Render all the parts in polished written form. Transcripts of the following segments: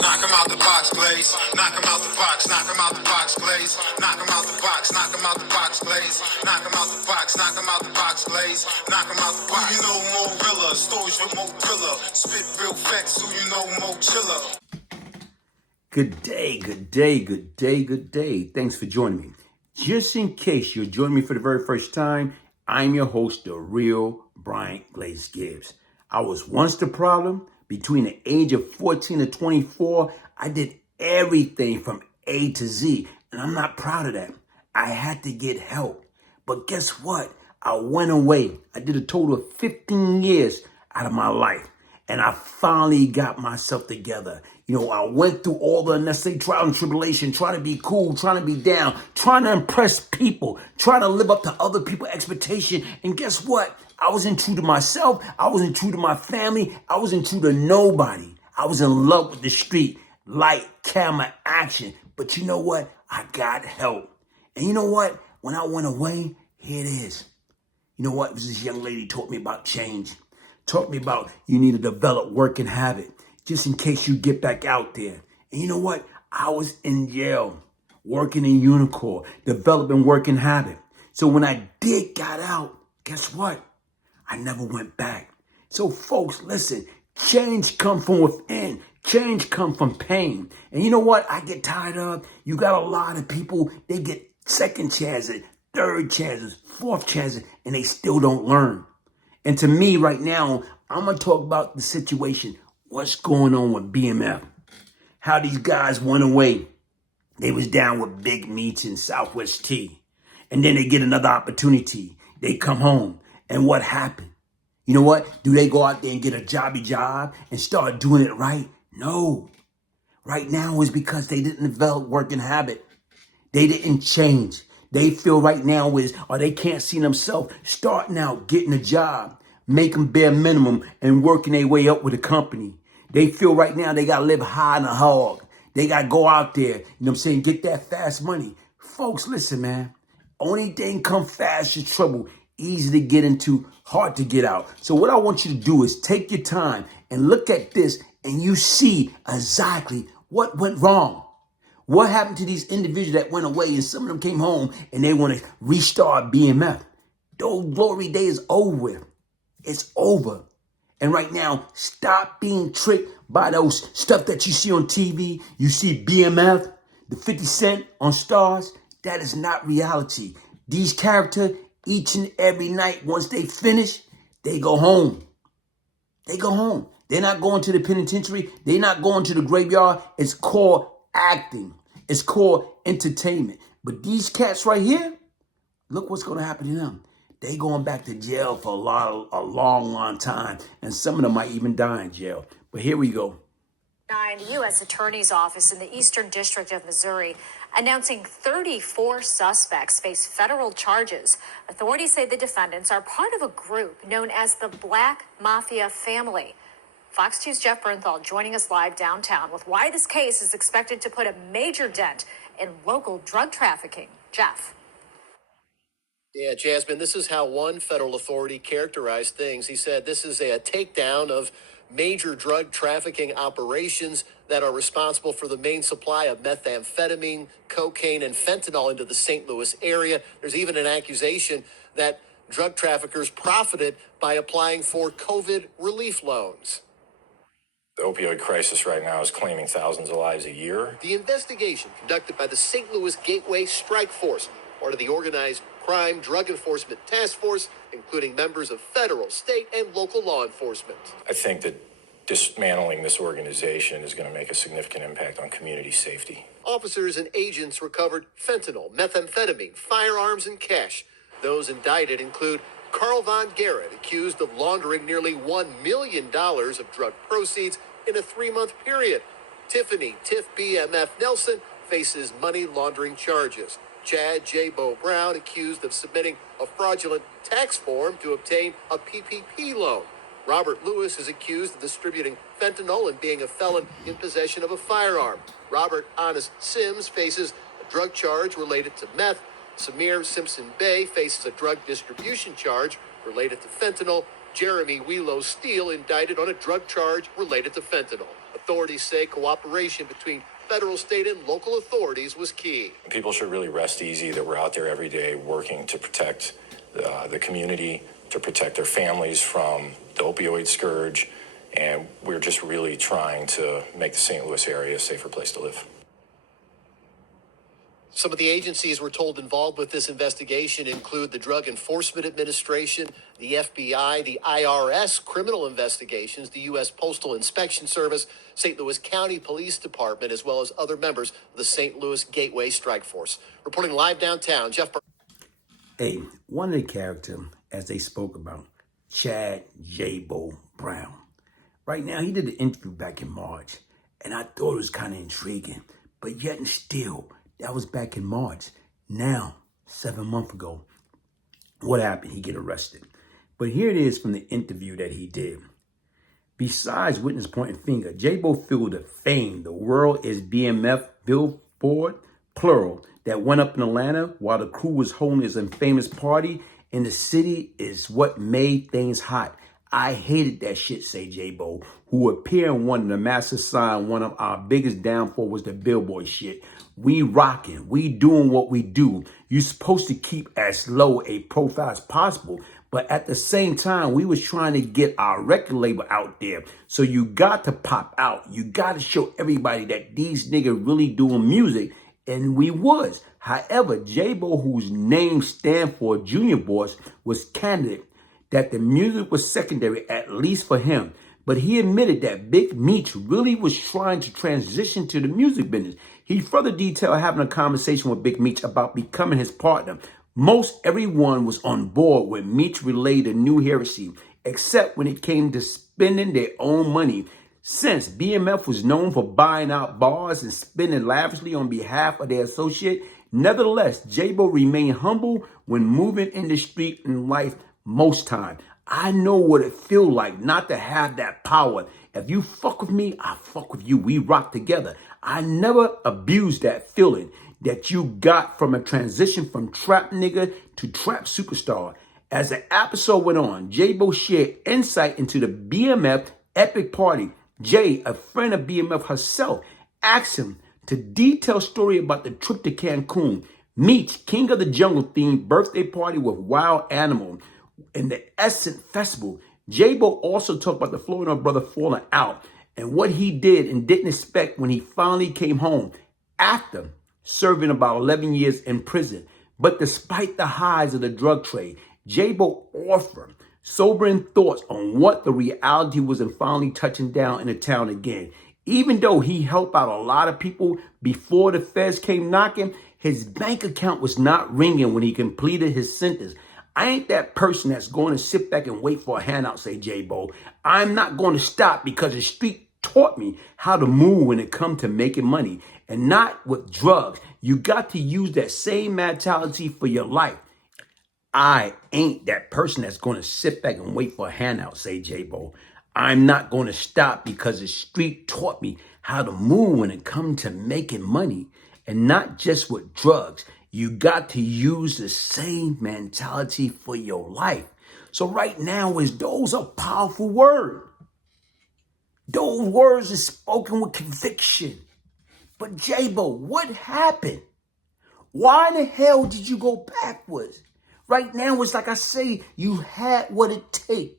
Knock him out the box, Glaze. Knock him out the box, knock him out the box, Glaze. Knock him out the box, knock him out the box, Glaze. Knock him out the box, knock him out the box, Glaze. Knock him out the box. Who you know more realer? Stories with more thriller. Spit real facts, who you know more chiller. Good day, good day, good day, good day. Thanks for joining me. Just in case you're joining me for the very first time, I'm your host, the real Bryant Glaze Gibbs. I was once the problem. Between the age of 14 to 24, I did everything from A to Z, and I'm not proud of that. I had to get help. But guess what? I went away. I did a total of 15 years out of my life, and I finally got myself together. You know, I went through all the unnecessary trial and tribulation, trying to be cool, trying to be down, trying to impress people, trying to live up to other people's expectation. And guess what? I wasn't true to myself. I wasn't true to my family. I wasn't true to nobody. I was in love with the street, light, camera, action. But you know what? I got help. And you know what? When I went away, here it is. You know what? It was this young lady taught me about change. Taught me about you need to develop working habit just in case you get back out there. And you know what? I was in jail, working in Unicorn, developing working habit. So when I did got out, guess what? I never went back. So folks, listen, change come from within. Change come from pain. And you know what I get tired of? You got a lot of people, they get second chances, third chances, fourth chances, and they still don't learn. And to me right now, I'm going to talk about the situation. What's going on with BMF? How these guys went away. They was down with Big Meats and Southwest Tea. And then they get another opportunity. They come home. And what happened? You know what? Do they go out there and get a job and start doing it right? No. Right now is because they didn't develop working habit. They didn't change. They feel right now or they can't see themselves starting out, getting a job, making bare minimum and working their way up with a company. They feel right now they got to live high in a hog. They got to go out there, you know what I'm saying, get that fast money. Folks, listen, man. Only thing come fast is trouble. Easy to get into, hard to get out. So what I want you to do is take your time and look at this and you see exactly what went wrong. What happened to these individuals that went away and some of them came home and they want to restart BMF? Those glory days is over with. It's over. And right now, stop being tricked by those stuff that you see on TV. You see BMF, the 50 Cent on Stars. That is not reality. These characters, each and every night, once they finish, they go home. They go home. They're not going to the penitentiary. They're not going to the graveyard. It's called acting. It's called entertainment. But these cats right here, look what's going to happen to them. They going back to jail for a long time. And some of them might even die in jail. But here we go. The U.S. Attorney's Office in the Eastern District of Missouri announcing 34 suspects face federal charges. Authorities say the defendants are part of a group known as the Black Mafia Family. Fox 2's Jeff Bernthal joining us live downtown with why this case is expected to put a major dent in local drug trafficking. Jeff. Yeah, Jasmine, this is how one federal authority characterized things. He said this is a takedown of major drug trafficking operations that are responsible for the main supply of methamphetamine, cocaine, and fentanyl into the St. Louis area. There's even an accusation that drug traffickers profited by applying for COVID relief loans. The opioid crisis right now is claiming thousands of lives a year. The investigation conducted by the St. Louis Gateway Strike Force, part of the Organized Crime Drug Enforcement Task Force, including members of federal, state, and local law enforcement. I think that dismantling this organization is going to make a significant impact on community safety. Officers and agents recovered fentanyl, methamphetamine, firearms, and cash. Those indicted include Carl Von Garrett, accused of laundering nearly $1 million of drug proceeds in a 3-month period. Tiffany Tiff BMF Nelson faces money laundering charges. Chad J. Bo Brown, accused of submitting a fraudulent tax form to obtain a PPP loan. Robert Lewis is accused of distributing fentanyl and being a felon in possession of a firearm. Robert Honest Sims faces a drug charge related to meth. Samir Simpson Bay faces a drug distribution charge related to fentanyl. Jeremy Wheelo Steele indicted on a drug charge related to fentanyl. Authorities say cooperation between federal, state, and local authorities was key. People should really rest easy that we're out there every day working to protect the community, to protect their families from the opioid scourge, and we're just really trying to make the St. Louis area a safer place to live. Some of the agencies we're told involved with this investigation include the Drug Enforcement Administration, the FBI, the IRS, criminal investigations, the U.S. Postal Inspection Service, St. Louis County Police Department, as well as other members of the St. Louis Gateway Strike Force. Reporting live downtown, Jeff. Hey, one of the characters, as they spoke about, Chad J-Bo Brown. Right now, he did an interview back in March, and I thought it was kind of intriguing, but yet and still, that was back in March. Now, 7 months ago, what happened? He get arrested. But here it is from the interview that he did. Besides witness pointing finger, J-Bo filled the fame. The world is BMF billboard, plural, that went up in Atlanta while the crew was holding his infamous party in the city is what made things hot. I hated that shit, say J-Bo, who appeared in one of the massive sign. One of our biggest downfall was the billboard shit. We rocking, we doing what we do. You're supposed to keep as low a profile as possible, but at the same time, we was trying to get our record label out there. So you got to pop out. You got to show everybody that these niggas really doing music, and we was. However, J-Bo, whose name stand for Junior Boss, was candid that the music was secondary, at least for him. But he admitted that Big Meech really was trying to transition to the music business. He further detailed having a conversation with Big Meech about becoming his partner. Most everyone was on board when Meech relayed a new heresy, except when it came to spending their own money. Since BMF was known for buying out bars and spending lavishly on behalf of their associate, nevertheless, J-Bo remained humble when moving in the street in life most time. I know what it feel like not to have that power. If you fuck with me, I fuck with you. We rock together. I never abused that feeling that you got from a transition from trap nigga to trap superstar. As the episode went on, J-Bo shared insight into the BMF epic party. Jay, a friend of BMF herself, asked him to detail story about the trip to Cancun. Meech, King of the Jungle themed birthday party with wild animal and the Essence Festival. J-Bo also talked about the Florida brother falling out and what he did and didn't expect when he finally came home after serving about 11 years in prison. But despite the highs of the drug trade, J-Bo offered sobering thoughts on what the reality was and finally touching down in the town again. Even though he helped out a lot of people before the feds came knocking, his bank account was not ringing when he completed his sentence. I ain't that person that's going to sit back and wait for a handout, say J-Bo. I'm not going to stop because the street taught me how to move when it comes to making money and not with drugs. You got to use that same mentality for your life. I ain't that person that's going to sit back and wait for a handout, say J-Bo. I'm not going to stop because the street taught me how to move when it comes to making money and not just with drugs. You got to use the same mentality for your life. So right now, those are powerful words. Those words are spoken with conviction. But J-Bo, what happened? Why in the hell did you go backwards? Right now, it's like I say, you had what it takes.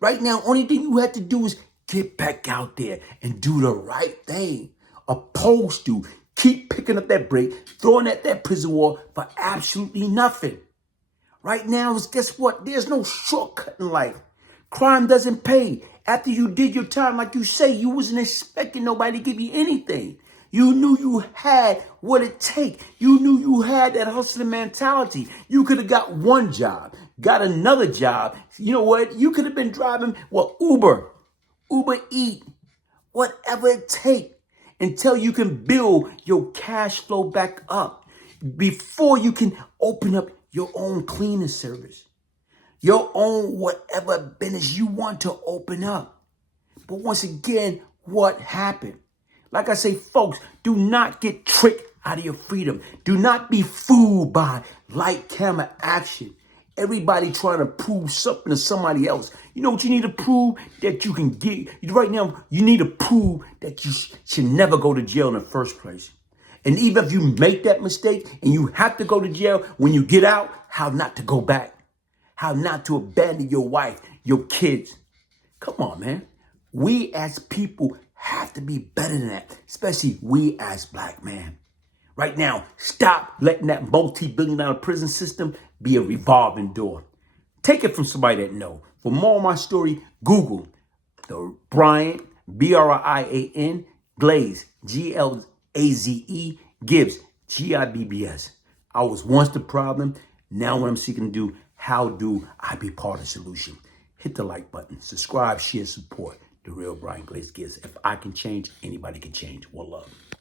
Right now, only thing you had to do is get back out there and do the right thing. Opposed to keep picking up that brick, throwing at that prison wall for absolutely nothing. Right now, guess what? There's no shortcut in life. Crime doesn't pay. After you did your time, like you say, you wasn't expecting nobody to give you anything. You knew you had what it takes. You knew you had that hustling mentality. You could have got one job, got another job. You know what? You could have been driving, Uber Eat, whatever it takes until you can build your cash flow back up before you can open up your own cleaning service, your own whatever business you want to open up. But once again, what happened? Like I say, folks, do not get tricked out of your freedom. Do not be fooled by light camera action. Everybody trying to prove something to somebody else. You know what you need to prove? That you can get. Right now, you need to prove that you should never go to jail in the first place. And even if you make that mistake and you have to go to jail, when you get out, how not to go back. How not to abandon your wife, your kids. Come on, man. We as people have to be better than that, especially we as black men. Right now, stop letting that multi-billion-dollar prison system be a revolving door. Take it from somebody that know. For more on my story, Google the Bryant, Brian, Glaze, Glaze, Gibbs, Gibbs. I was once the problem. Now what I'm seeking to do, how do I be part of the solution? Hit the like button, subscribe, share, support. The real Bryant Glaze Gibbs. If I can change, anybody can change. One love.